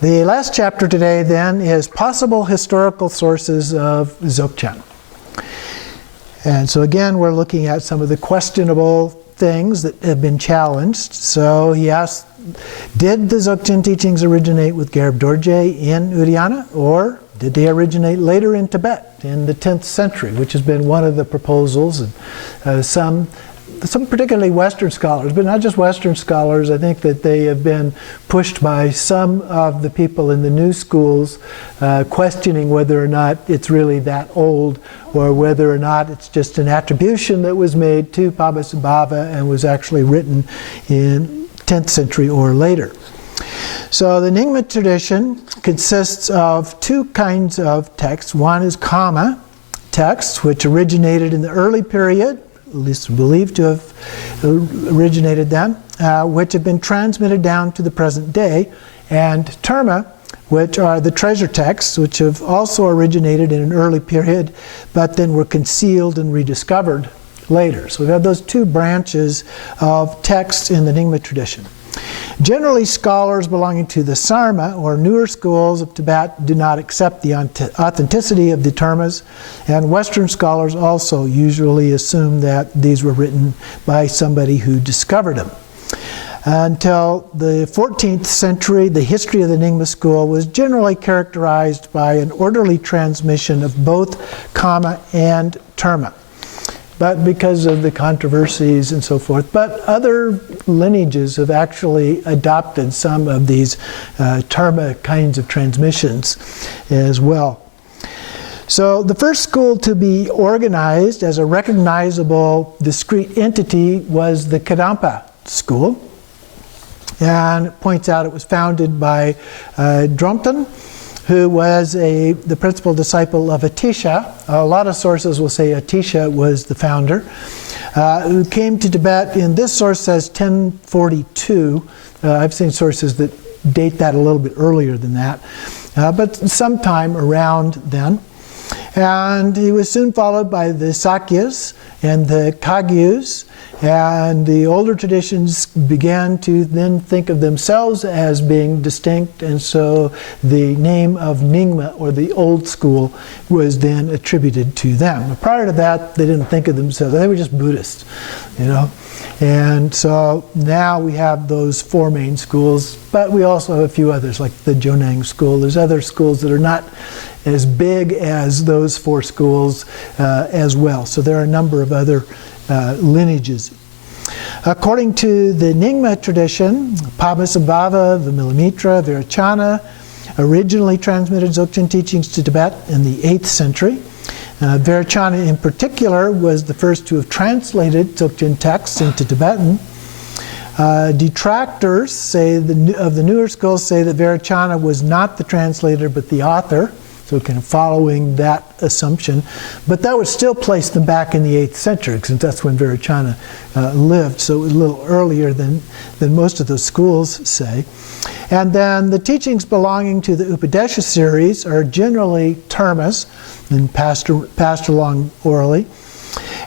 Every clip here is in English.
The last chapter today then is possible historical sources of Dzogchen. And so again, we're looking at some of the questionable things that have been challenged. So he asked, did the Dzogchen teachings originate with Garab Dorje in Udayana, or did they originate later in Tibet in the 10th century, which has been one of the proposals. And some particularly Western scholars, but not just Western scholars, I think that they have been pushed by some of the people in the new schools questioning whether or not it's really that old, or whether or not it's just an attribution that was made to Padmasambhava and was actually written in 10th century or later. So the Nyingma tradition consists of two kinds of texts. One is Kama texts, which originated in the early period, at least believed to have originated then, which have been transmitted down to the present day, and Terma, which are the treasure texts, which have also originated in an early period, but then were concealed and rediscovered later. So we've had those two branches of texts in the Nyingma tradition. Generally, scholars belonging to the Sarma, or newer schools of Tibet, do not accept the authenticity of the termas, and Western scholars also usually assume that these were written by somebody who discovered them. Until the 14th century, the history of the Nyingma school was generally characterized by an orderly transmission of both Kama and Terma. But because of the controversies and so forth, but other lineages have actually adopted some of these Terma kinds of transmissions as well. So the first school to be organized as a recognizable discrete entity was the Kadampa school. And it points out it was founded by Dromten, who was the principal disciple of Atisha. A lot of sources will say Atisha was the founder, who came to Tibet, in this source says 1042. I've seen sources that date that a little bit earlier than that, but sometime around then. And he was soon followed by the Sakyas and the Kagyus, and the older traditions began to then think of themselves as being distinct, and so the name of Nyingma, or the old school, was then attributed to them. But prior to that, they didn't think of themselves, they were just Buddhists, you know. And so now we have those four main schools, but we also have a few others, like the Jonang school. There's other schools that are not as big as those four schools as well. So there are a number of other lineages. According to the Nyingma tradition, Padmasambhava, Vimalamitra, Virachana originally transmitted Dzogchen teachings to Tibet in the 8th century. Virachana in particular was the first to have translated Dzogchen texts into Tibetan. Detractors say of the newer schools say that Virachana was not the translator but the author. So kind of following that assumption. But that would still place them back in the 8th century, since that's when Virachana lived, so it was a little earlier than most of those schools say. And then the teachings belonging to the Upadesha series are generally termas and passed along orally.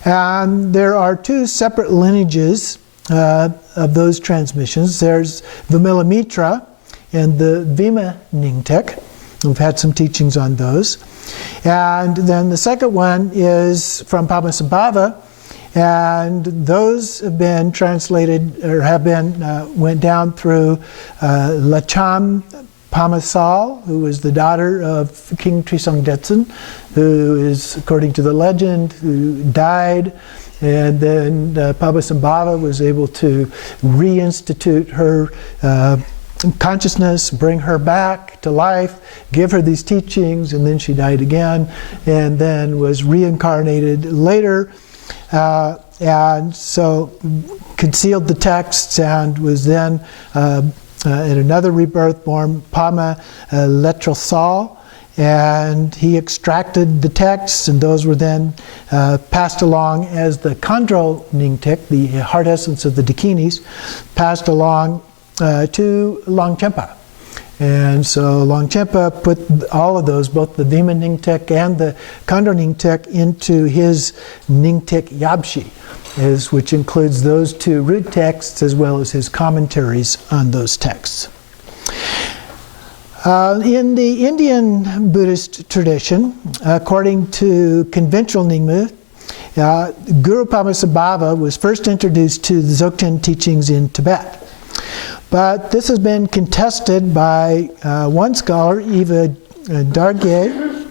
And there are two separate lineages of those transmissions. There's Vimalamitra and the Vima Nyingtek. We've had some teachings on those. And then the second one is from Padmasambhava, and those have been translated, or have been, went down through Lacham Pamasal, who was the daughter of King Trisong Detsen, who is, according to the legend, who died. And then Padmasambhava was able to reinstitute her consciousness, bring her back to life, give her these teachings, and then she died again, and then was reincarnated later, and so concealed the texts, and was then in another rebirth born Pama Letrosal, and he extracted the texts, and those were then passed along as the Khandro Nyingtek, the heart essence of the Dakinis, passed along to Longchenpa. And so Longchenpa put all of those, both the Vima Nyingtek and the Khandro Nyingtek, into his Nyingtek Yabshi, which includes those two root texts as well as his commentaries on those texts. In the Indian Buddhist tradition, according to conventional Nyingma, Guru Padmasambhava was first introduced to the Dzogchen teachings in Tibet. But this has been contested by one scholar, Eva Dargye,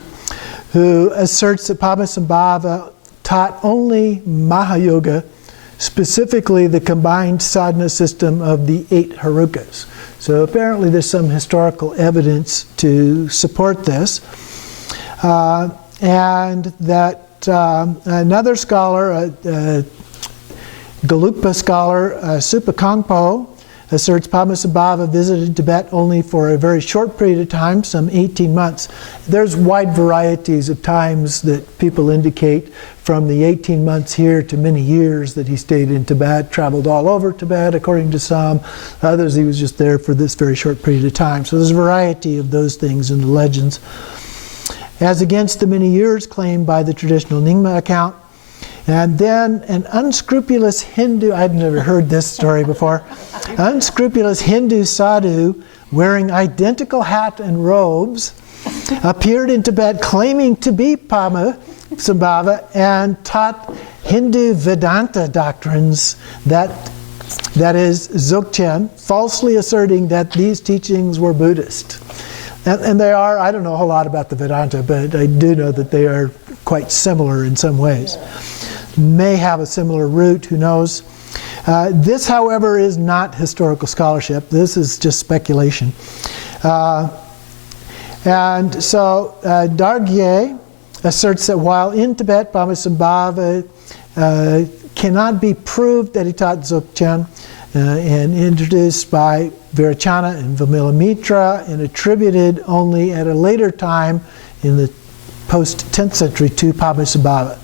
who asserts that Padmasambhava taught only Mahayoga, specifically the combined sadhana system of the 8 Herukas. So apparently there's some historical evidence to support this. And that another scholar, Gelugpa scholar, Supa Kongpo, asserts Padmasambhava visited Tibet only for a very short period of time, some 18 months. There's wide varieties of times that people indicate, from the 18 months here to many years that he stayed in Tibet, traveled all over Tibet according to some. Others, he was just there for this very short period of time. So there's a variety of those things in the legends. As against the many years claimed by the traditional Nyingma account. And then an unscrupulous Hindu, I'd never heard this story before, unscrupulous Hindu sadhu wearing identical hat and robes appeared in Tibet claiming to be Padmasambhava and taught Hindu Vedanta doctrines, that is Dzogchen, falsely asserting that these teachings were Buddhist. And they are, I don't know a whole lot about the Vedanta, but I do know that they are quite similar in some ways. May have a similar root, who knows. This, however, is not historical scholarship. This is just speculation. And so Dargye asserts that while in Tibet, Padmasambhava cannot be proved that he taught Dzogchen, and introduced by Virachana and Vimalamitra, and attributed only at a later time in the post-10th century to Padmasambhava,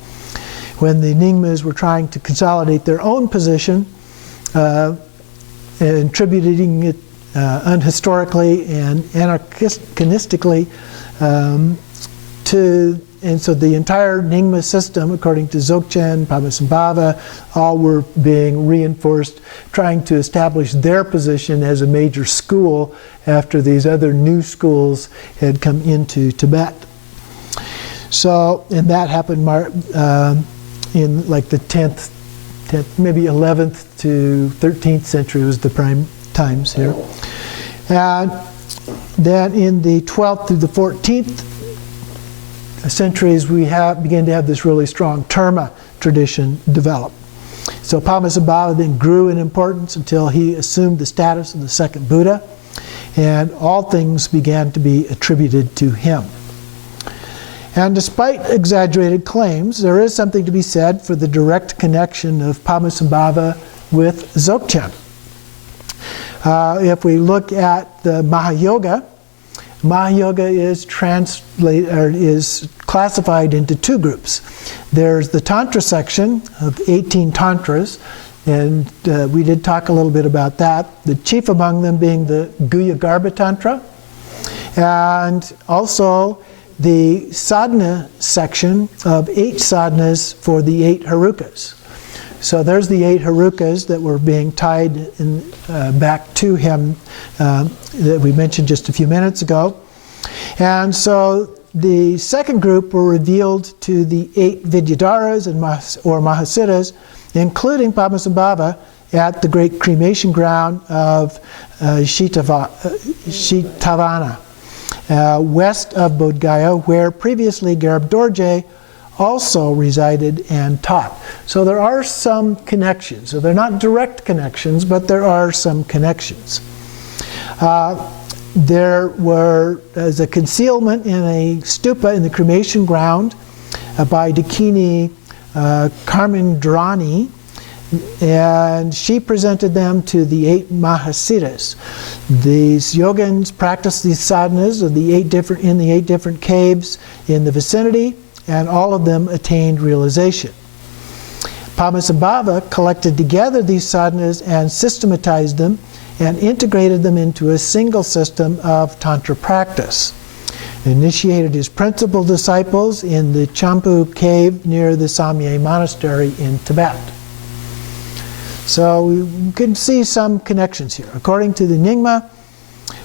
when the Nyingmas were trying to consolidate their own position, and attributing it unhistorically and anachronistically to, and so the entire Nyingma system, according to Dzogchen, Padmasambhava, all were being reinforced, trying to establish their position as a major school after these other new schools had come into Tibet. So, and that happened in like the 10th, maybe 11th to 13th century was the prime times here. And then in the 12th through the 14th centuries, we begin to have this really strong Terma tradition develop. So Padmasambhava then grew in importance until he assumed the status of the second Buddha, and all things began to be attributed to him. And despite exaggerated claims, there is something to be said for the direct connection of Padmasambhava with Dzogchen. If we look at the Mahayoga, Mahayoga is classified into 2 groups. There's the Tantra section of 18 Tantras, and we did talk a little bit about that. The chief among them being the Guhya Garbha Tantra, and also the sadhana section of 8 sadhanas for the 8 Herukas. So there's the 8 Herukas that were being tied in, back to him that we mentioned just a few minutes ago. And so the second group were revealed to the 8 Vidyadharas or Mahasiddhas, including Padmasambhava, at the great cremation ground of Shetavana, west of Bodh Gaya, where previously Garab Dorje also resided and taught. So there are some connections. So they're not direct connections, but there are some connections. There was a concealment in a stupa in the cremation ground by Dakini Karmandrani, and she presented them to the 8 Mahasiddhas. These yogins practiced these sadhanas in the 8 different caves in the vicinity, and all of them attained realization. Padmasambhava collected together these sadhanas and systematized them and integrated them into a single system of Tantra practice. Initiated his principal disciples in the Champu cave near the Samye monastery in Tibet. So we can see some connections here. According to the Nyingma,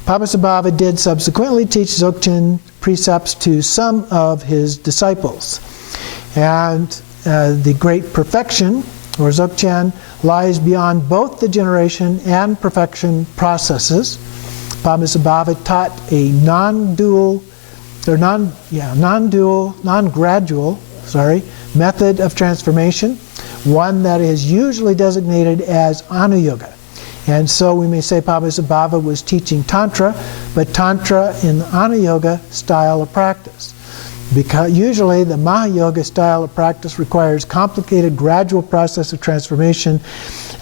Padmasambhava did subsequently teach Dzogchen precepts to some of his disciples. And the great perfection, or Dzogchen, lies beyond both the generation and perfection processes. Padmasambhava taught a non-gradual method of transformation, one that is usually designated as Anuyoga. And so we may say Padmasambhava was teaching Tantra, but Tantra in the Anuyoga style of practice. Because usually the Mahayoga style of practice requires complicated gradual process of transformation,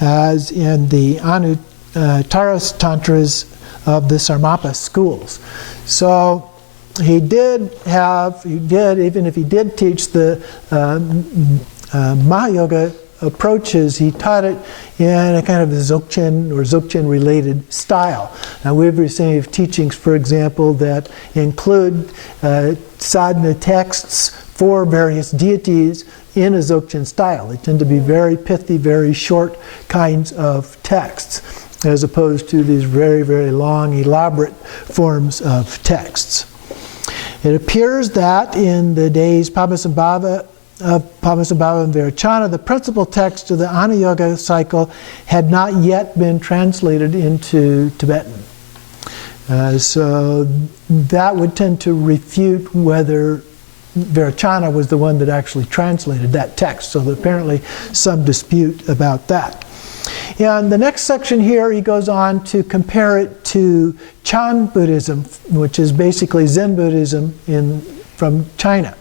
as in the Anuttara Tantras of the Sarmapa schools. So even if he did teach the Mahayoga approaches, he taught it in a kind of a Dzogchen or Dzogchen related style. Now we've received teachings, for example, that include sadhana texts for various deities in a Dzogchen style. They tend to be very pithy, very short kinds of texts, as opposed to these very, very long, elaborate forms of texts. It appears that in the days of Padmasambhava and Virachana, the principal text of the Anuyoga cycle had not yet been translated into Tibetan. So that would tend to refute whether Virachana was the one that actually translated that text. So there's apparently some dispute about that. And the next section here, he goes on to compare it to Chan Buddhism, which is basically Zen Buddhism from China.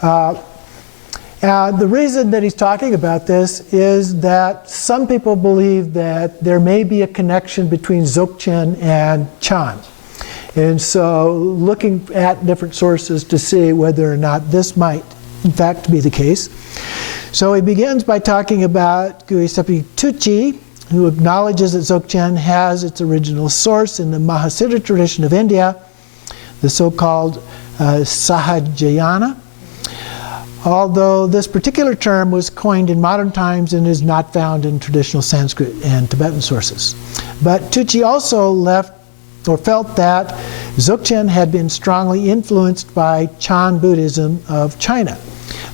The reason that he's talking about this is that some people believe that there may be a connection between Dzogchen and Chan. And so looking at different sources to see whether or not this might in fact be the case. So he begins by talking about Guiseppe Tucci, who acknowledges that Dzogchen has its original source in the Mahasiddha tradition of India, the so-called Sahajayana. Although this particular term was coined in modern times and is not found in traditional Sanskrit and Tibetan sources. But Tucci also felt that Dzogchen had been strongly influenced by Chan Buddhism of China.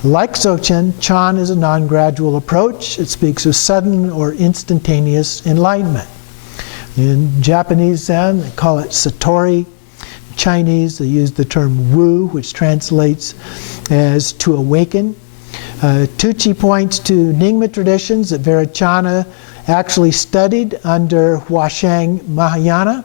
Like Dzogchen, Chan is a non-gradual approach. It speaks of sudden or instantaneous enlightenment. In Japanese Zen, they call it Satori. In Chinese, they use the term Wu, which translates as to awaken. Tucci points to Nyingma traditions that Virachana actually studied under Huasheng Mahayana,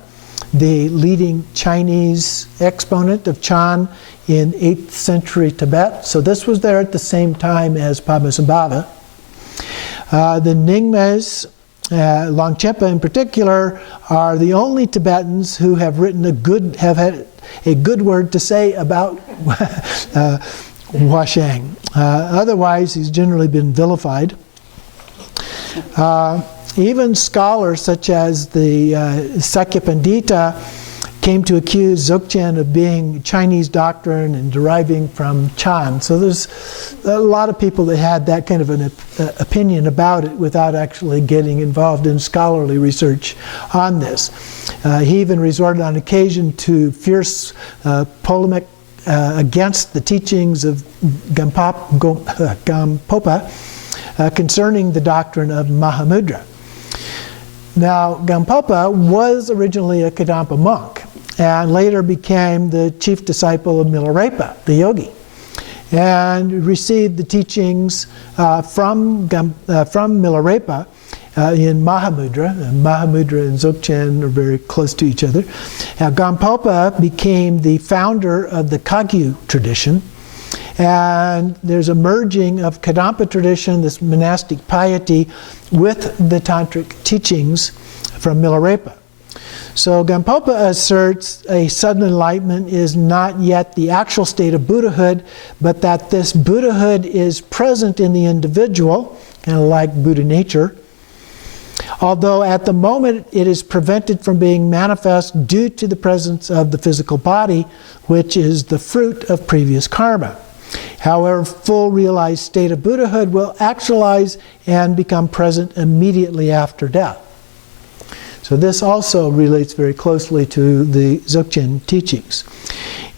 the leading Chinese exponent of Chan in 8th century Tibet. So this was there at the same time as Padmasambhava. The Nyingmas, Longchenpa in particular, are the only Tibetans who have had a good word to say about Huasheng. Otherwise, he's generally been vilified. Even scholars such as the Sakya Pandita came to accuse Dzogchen of being Chinese doctrine and deriving from Chan. So there's a lot of people that had that kind of an opinion about it without actually getting involved in scholarly research on this. He even resorted on occasion to fierce polemic against the teachings of Gampopa concerning the doctrine of Mahamudra. Now, Gampopa was originally a Kadampa monk and later became the chief disciple of Milarepa, the yogi, and received the teachings from Milarepa in Mahamudra. And Mahamudra and Dzogchen are very close to each other. Now, Gampopa became the founder of the Kagyu tradition, and there's a merging of Kadampa tradition, this monastic piety, with the tantric teachings from Milarepa. So Gampopa asserts a sudden enlightenment is not yet the actual state of Buddhahood, but that this Buddhahood is present in the individual, kind of like Buddha nature, although at the moment it is prevented from being manifest due to the presence of the physical body, which is the fruit of previous karma. However, full realized state of Buddhahood will actualize and become present immediately after death. So this also relates very closely to the Dzogchen teachings.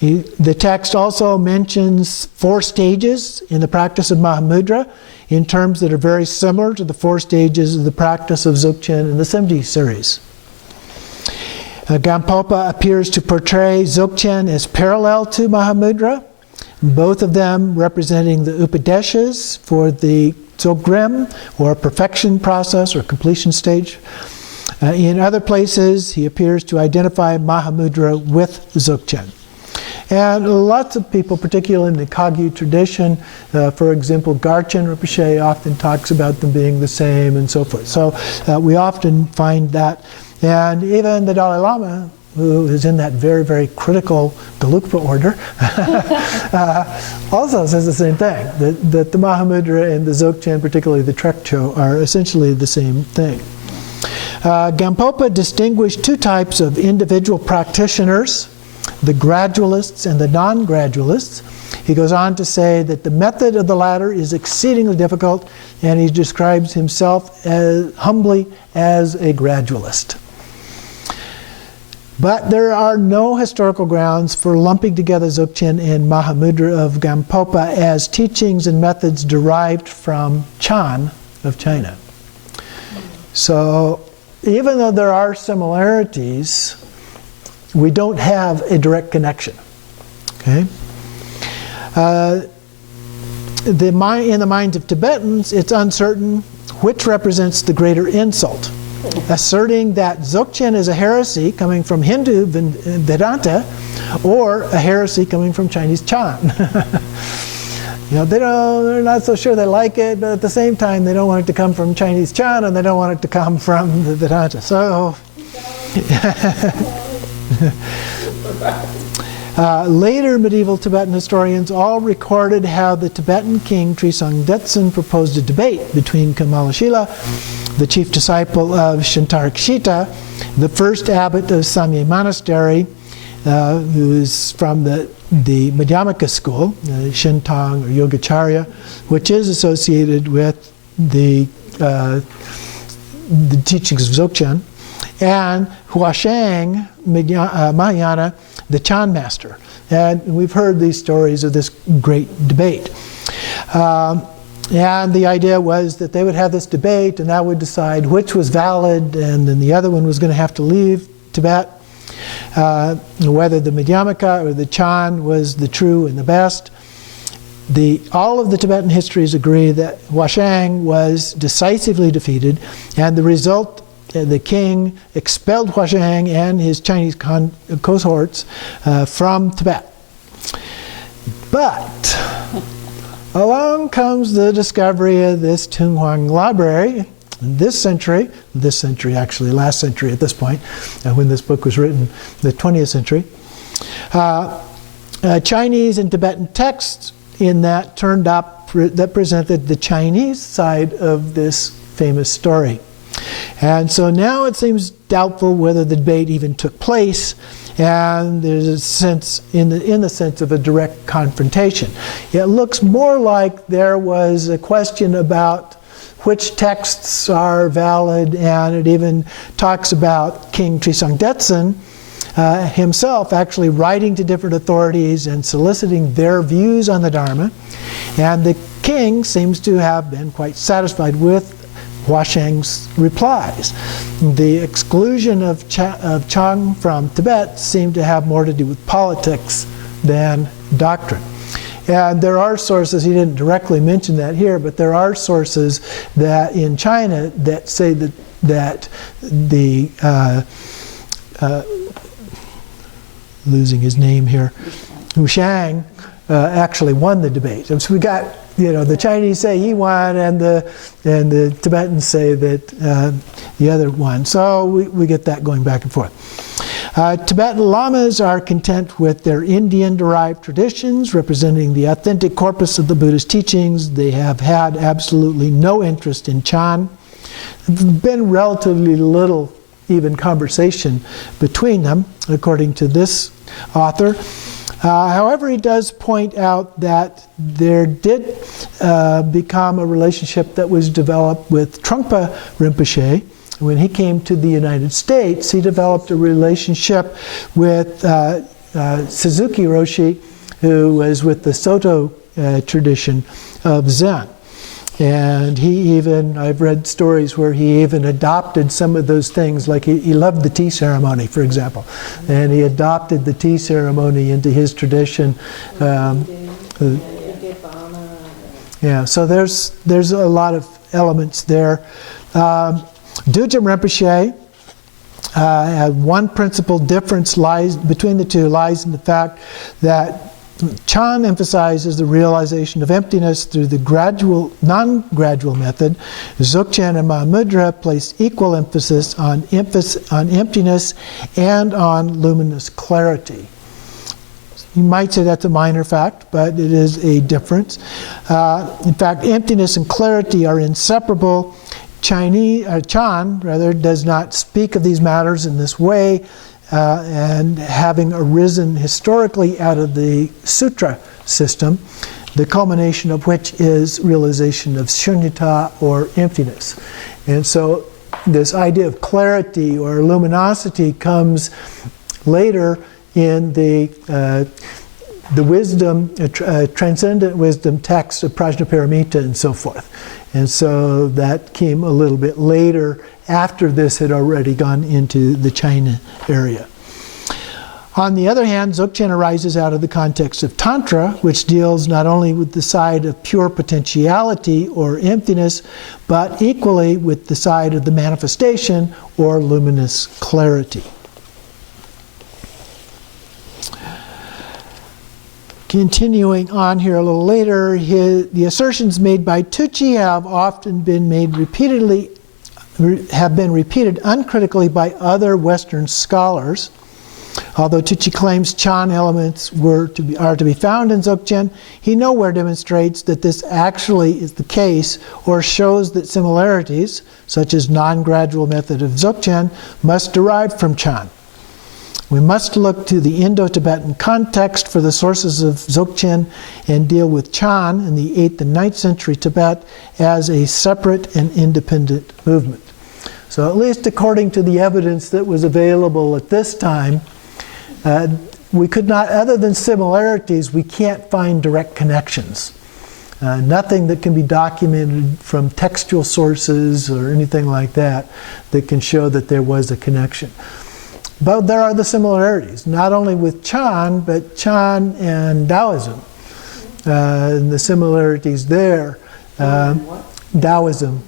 The text also mentions 4 stages in the practice of Mahamudra in terms that are very similar to the 4 stages of the practice of Dzogchen in the Semdi series. Gampopa appears to portray Dzogchen as parallel to Mahamudra, both of them representing the Upadeshas for the Dzogchen, or perfection process or completion stage. In other places, he appears to identify Mahamudra with Dzogchen. And lots of people, particularly in the Kagyu tradition, for example, Garchen Rinpoche often talks about them being the same and so forth. So we often find that. And even the Dalai Lama, who is in that very, very critical Gelugpa order, also says the same thing, that the Mahamudra and the Dzogchen, particularly the Trekcho, are essentially the same thing. Gampopa distinguished 2 types of individual practitioners, the gradualists and the non-gradualists. He goes on to say that the method of the latter is exceedingly difficult, and he describes himself as humbly as a gradualist. But there are no historical grounds for lumping together Dzogchen and Mahamudra of Gampopa as teachings and methods derived from Chan of China. So even though there are similarities, we don't have a direct connection. Okay? In the minds of Tibetans, it's uncertain which represents the greater insult. Asserting that Dzogchen is a heresy coming from Hindu Vedanta, or a heresy coming from Chinese Chan. They're not so sure they like it, but at the same time they don't want it to come from Chinese Chan, and they don't want it to come from the Vedanta. So later medieval Tibetan historians all recorded how the Tibetan king Trisong Detsen proposed a debate between Kamalashila, the chief disciple of Shantarakshita, the first abbot of Samye Monastery, who is from the Madhyamaka school, Shintang or Yogacharya, which is associated with the teachings of Dzogchen, and Huasheng Mahayana, the Chan master. And we've heard these stories of this great debate. And the idea was that they would have this debate, and that would decide which was valid, and then the other one was going to have to leave Tibet. Whether the Madhyamaka or the Chan was the true and the best. All of the Tibetan histories agree that Huasheng was decisively defeated, and the result, the king expelled Huasheng and his Chinese cohorts from Tibet. But along comes the discovery of this Tunhuang library in this century actually, last century at this point, when this book was written, the 20th century. Chinese and Tibetan texts in that turned up that presented the Chinese side of this famous story. And so now it seems doubtful whether the debate even took place, and there's a sense, in the sense of a direct confrontation. It looks more like there was a question about which texts are valid, and it even talks about King Trisong Detsen himself actually writing to different authorities and soliciting their views on the Dharma. And the king seems to have been quite satisfied with Huasheng's replies. The exclusion of Chang from Tibet seemed to have more to do with politics than doctrine. And there are sources, he didn't directly mention that here, but there are sources that in China that say that the losing his name here, Huasheng actually won the debate. And so we got, the Chinese say he won, and the Tibetans say that the other won. So we get that going back and forth. Tibetan lamas are content with their Indian-derived traditions, representing the authentic corpus of the Buddhist teachings. They have had absolutely no interest in Chan. There's been relatively little even conversation between them, according to this author. However, he does point out that there did become a relationship that was developed with Trungpa Rinpoche when he came to the United States, he developed a relationship with Suzuki Roshi, who was with the Soto tradition of Zen. And he even, I've read stories where he even adopted some of those things, like he loved the tea ceremony, for example. And he adopted the tea ceremony into his tradition. Yeah, so there's a lot of elements there. Dorje Rinpoche, one principal difference between the two lies in the fact that Chan emphasizes the realization of emptiness through the non-gradual method. Dzogchen and Mahamudra place equal emphasis on emptiness and on luminous clarity. You might say that's a minor fact, but it is a difference. In fact, emptiness and clarity are inseparable. Chan does not speak of these matters in this way, and having arisen historically out of the sutra system, the culmination of which is realization of shunyata, or emptiness. And so this idea of clarity or luminosity comes later in the wisdom, transcendent wisdom text of Prajnaparamita and so forth. And so that came a little bit later, after this had already gone into the China area. On the other hand, Dzogchen arises out of the context of Tantra, which deals not only with the side of pure potentiality or emptiness, but equally with the side of the manifestation or luminous clarity. Continuing on here a little later, the assertions made by Tucci have often been repeated uncritically by other Western scholars. Although Tucci claims Chan elements are to be found in Dzogchen, he nowhere demonstrates that this actually is the case or shows that similarities, such as non-gradual method of Dzogchen, must derive from Chan. We must look to the Indo-Tibetan context for the sources of Dzogchen and deal with Chan in the 8th and 9th century Tibet as a separate and independent movement. So at least according to the evidence that was available at this time, we could not, other than similarities, we can't find direct connections. Nothing that can be documented from textual sources or anything like that that can show that there was a connection. But there are the similarities, not only with Chan, but Chan and Taoism. And the similarities there. Taoism.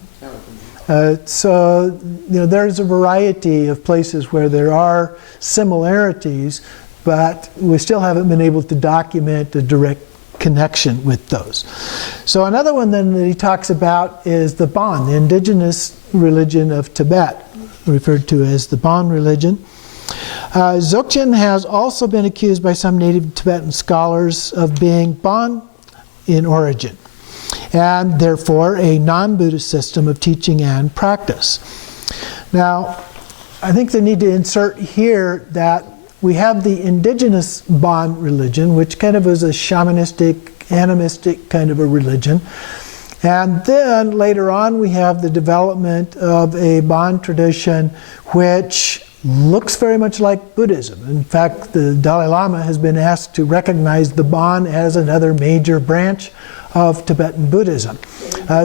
So, there's a variety of places where there are similarities, but we still haven't been able to document a direct connection with those. So another one then that he talks about is the Bon, the indigenous religion of Tibet, referred to as the Bon religion. Dzogchen has also been accused by some native Tibetan scholars of being Bon in origin, and therefore a non-Buddhist system of teaching and practice. Now, I think they need to insert here that we have the indigenous Bon religion, which kind of is a shamanistic, animistic kind of a religion. And then later on we have the development of a Bon tradition which looks very much like Buddhism. In fact, the Dalai Lama has been asked to recognize the Bon as another major branch of Tibetan Buddhism.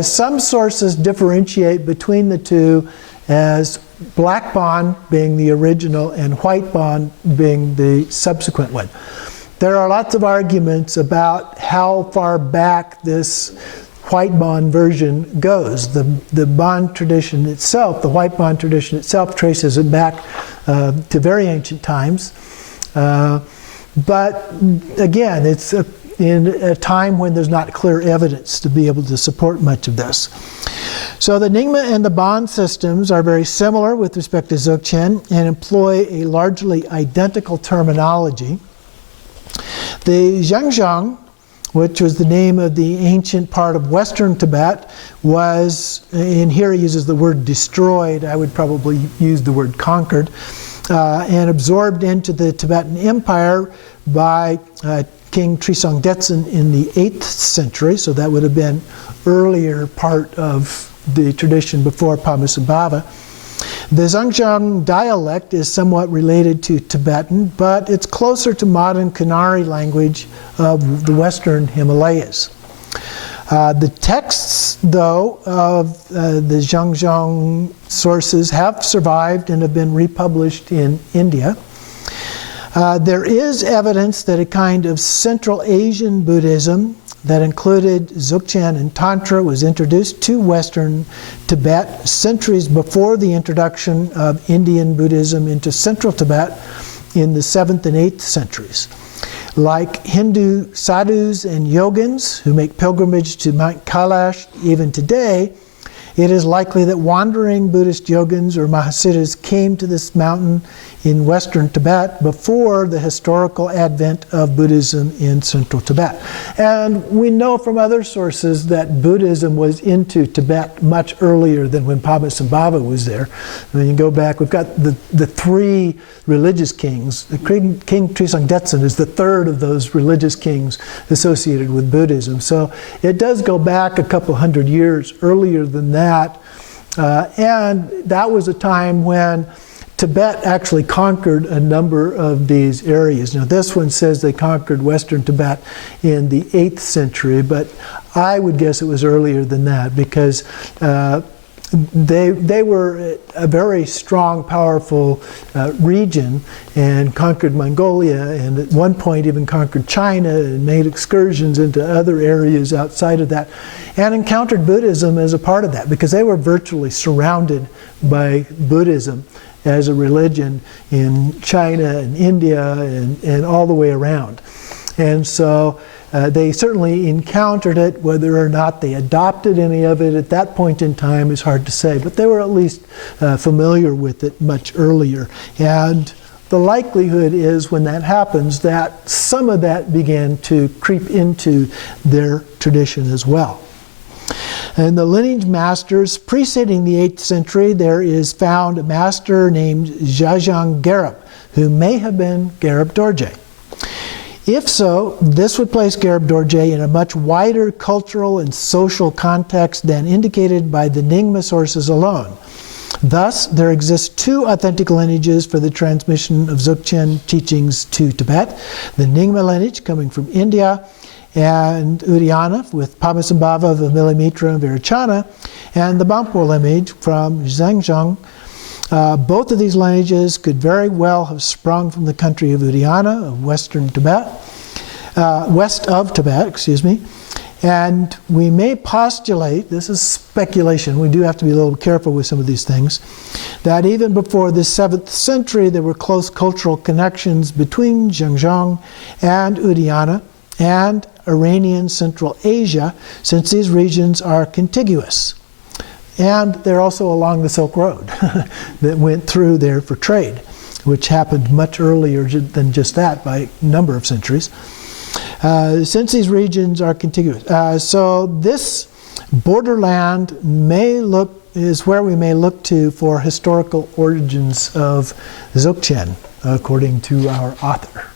Some sources differentiate between the two as black Bon being the original and white Bon being the subsequent one. There are lots of arguments about how far back this white Bon version goes. The Bon tradition itself, the white Bon tradition itself, traces it back to very ancient times. But again, it's in a time when there's not clear evidence to be able to support much of this. So the Nyingma and the Bon systems are very similar with respect to Dzogchen and employ a largely identical terminology. The Zhangzhang, which was the name of the ancient part of western Tibet, was, and here he uses the word destroyed, I would probably use the word conquered, and absorbed into the Tibetan Empire by King Trisong Detsen in the 8th century, so that would have been earlier part of the tradition before Padmasambhava. The Dzogchen dialect is somewhat related to Tibetan, but it's closer to modern Kanari language of the western Himalayas. The texts, though, of the Dzogchen sources have survived and have been republished in India. There is evidence that a kind of Central Asian Buddhism that included Dzogchen and Tantra was introduced to Western Tibet centuries before the introduction of Indian Buddhism into Central Tibet in the 7th and 8th centuries. Like Hindu sadhus and yogins who make pilgrimage to Mount Kailash even today, it is likely that wandering Buddhist yogins or Mahasiddhas came to this mountain in Western Tibet before the historical advent of Buddhism in Central Tibet. And we know from other sources that Buddhism was into Tibet much earlier than when Padmasambhava was there. When you go back, we've got the three religious kings. King Trisang Detsen is the third of those religious kings associated with Buddhism. So it does go back a couple hundred years earlier than that. And that was a time when Tibet actually conquered a number of these areas. Now this one says they conquered Western Tibet in the 8th century, but I would guess it was earlier than that because they were a very strong, powerful region and conquered Mongolia and at one point even conquered China and made excursions into other areas outside of that and encountered Buddhism as a part of that because they were virtually surrounded by Buddhism as a religion in China and India and all the way around. And so they certainly encountered it. Whether or not they adopted any of it at that point in time is hard to say, but they were at least familiar with it much earlier. And the likelihood is when that happens that some of that began to creep into their tradition as well. In the lineage masters preceding the 8th century, there is found a master named Zhajang Garab, who may have been Garab Dorje. If so, this would place Garab Dorje in a much wider cultural and social context than indicated by the Nyingma sources alone. Thus, there exist two authentic lineages for the transmission of Dzogchen teachings to Tibet. The Nyingma lineage coming from India, and Udayana with Padmasambhava, Vimillimitra, and Virachana, and the Bampo lineage from Zhangzhang. Both of these lineages could very well have sprung from the country of Udayana, of Western Tibet, west of Tibet, excuse me. And we may postulate, this is speculation, we do have to be a little careful with some of these things, that even before the 7th century there were close cultural connections between Zhangzhang and Udayana and Iranian Central Asia, since these regions are contiguous. And they're also along the Silk Road that went through there for trade, which happened much earlier than just that by a number of centuries. Since these regions are contiguous. So this borderland is where we may look to for historical origins of Dzogchen, according to our author.